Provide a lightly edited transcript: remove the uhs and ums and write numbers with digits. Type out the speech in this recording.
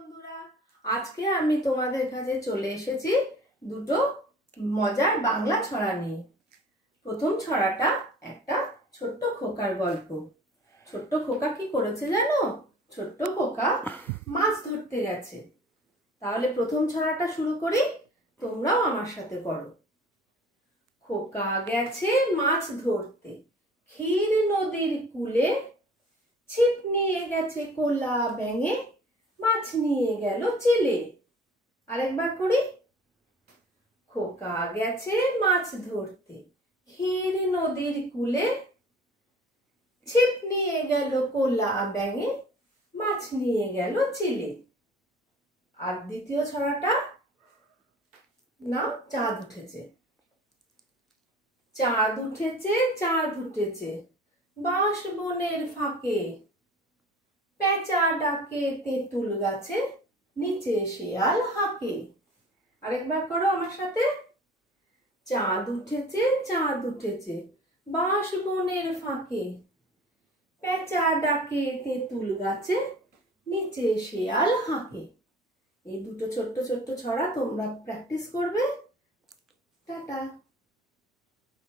বন্ধুরা, আজকে আমি তোমাদের কাছে চলে এসেছি দুটো মজার বাংলা ছড়া নিয়ে। প্রথম ছড়াটা একটা ছোট্ট খোকার গল্প। ছোট্ট খোকা কি করেছে জানো? ছোট্ট খোকা মাছ ধরতে গেছে। তাহলে প্রথম ছড়াটা শুরু করি, তোমরাও আমার সাথে করো। খোকা গেছে মাছ ধরতে, ক্ষীর নদীর কূলে, ছিপ নিয়ে গেছে কোলা ব্যাঙে, মাছ নিয়ে গেল চিলে। আরেকবার করি। খোকা গেছে মাছ ধরতে, ক্ষীর নদীর কূলে, ছিপ নিয়ে গেল কোলা ব্যাঙে, মাছ নিয়ে গেল চিলে। আর দ্বিতীয় ছড়াটা নাম চাঁদ উঠেছে। চাঁদ উঠেছে, চাঁদ উঠেছে, বাঁশ বনের ফাঁকে, পেঁচা ডাকে তেঁতুল গাছে, নিচে শেয়াল হাঁকে। আরেকবার করো আমার সাথে। চাঁদ উঠেছে, চাঁদ উঠেছে, বাঁশ বনের ফাঁকে, পেঁচা ডাকে তেঁতুল গাছে, নিচে শেয়াল হাঁকে। এই দুটো ছোট্ট ছোট্ট ছড়া তোমরা প্র্যাকটিস করবে। টাটা।